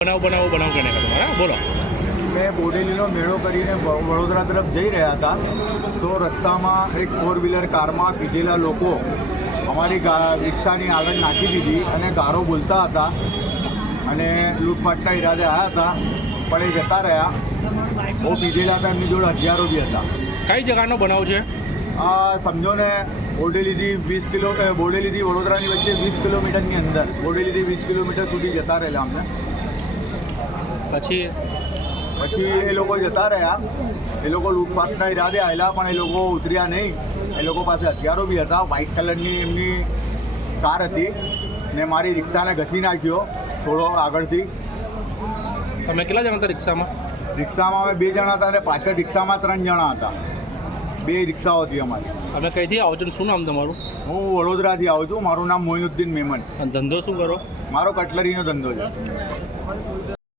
બનાવ બનાવો બનાવ કરીને તમારે. બોલો. મેં બોડેલીનો મેળો કરીને વડોદરા તરફ જઈ રહ્યા હતા. તો રસ્તામાં એક ફોર વ્હીલર કારમાં પીધેલા લોકો અમારી રિક્ષાની આગળ નાખી દીધી અને ગારો બોલતા હતા અને લૂંટફાટના ઈરાદે આવ્યા હતા પણ એ જતા રહ્યા. બહુ પીધેલા હતા એમની જોડે હથિયારો બી હતા. કઈ જગાનો બનાવ છે? આ સમજો ને બોડેલીથી વીસ કિલો બોડેલીથી વડોદરાની વચ્ચે વીસ કિલોમીટરની અંદર બોડેલીથી વીસ કિલોમીટર સુધી જતા રહેલા અમને પછી પછી એ લોકો જતા રહ્યા. એ લોકો લૂંટપાટના ઈરાદે આવેલા પણ એ લોકો ઉતર્યા નહીં. એ લોકો પાસે હથિયારો બી હતા વ્હાઇટ કલરની એમની કાર હતી. ને મારી રિક્ષાને ઘસી નાખ્યો થોડો આગળથી. તમે કેટલા જણા હતા રિક્ષામાં? રિક્ષામાં અમે બે જણા હતા અને પાછળ રિક્ષામાં ત્રણ જણા હતા. બે રિક્ષાઓ હતી અમારી. તમે કઈથી આવો છો શું નામ તમારું? હું વડોદરાથી આવું છું. મારું નામ મોઇનુદ્દીન મેમન. ધંધો શું કરો? મારો કટલરીનો ધંધો છે.